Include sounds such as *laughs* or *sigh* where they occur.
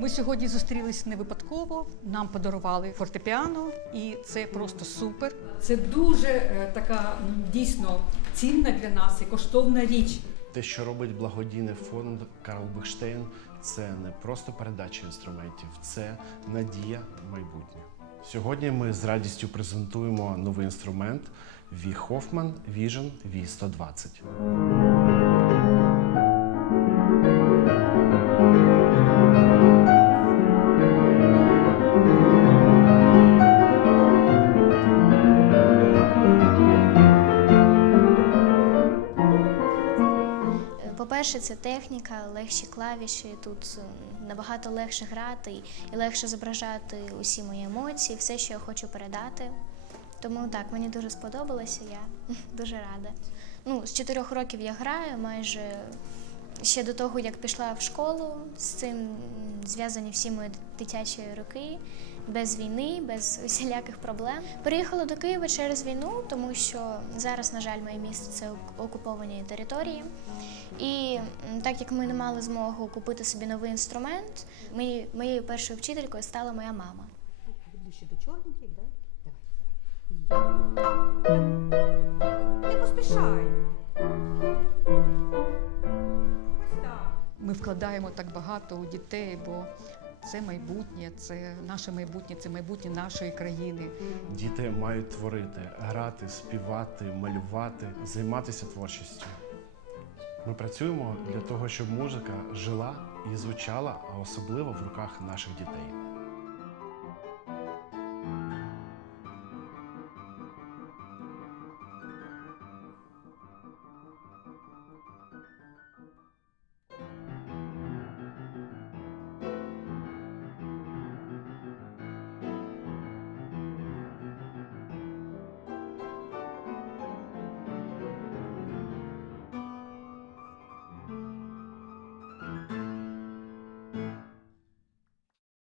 Ми сьогодні зустрілись не випадково. Нам подарували фортепіано, і це просто супер. Це дуже е, така дійсно цінна для нас і коштовна річ. Те, що робить благодійний фонд Карл Бехштейн, це не просто передача інструментів, це надія в майбутнє. Сьогодні ми з радістю презентуємо новий інструмент V Hoffman Vision V120. По-перше, це техніка, легші клавіші. Тут набагато легше грати і легше зображати усі мої емоції, все, що я хочу передати. Тому так, мені дуже сподобалося, я *laughs* дуже рада. Ну, з чотирьох років я граю, майже ще до того, як пішла в школу, з цим зв'язані всі мої дитячі роки, без війни, без усіляких проблем. Переїхала до Києва через війну, тому що зараз, на жаль, моє місто це окуповані території. І так як ми не мали змогу купити собі новий інструмент, мої- моєю першою вчителькою стала моя мама. Ближче до чорненьких, да? Давай. Не поспішай. Ми вкладаємо так багато у дітей, бо це майбутнє, це наше майбутнє, це майбутнє нашої країни. Діти мають творити, грати, співати, малювати, займатися творчістю. Ми працюємо для того, щоб музика жила і звучала, а особливо в руках наших дітей.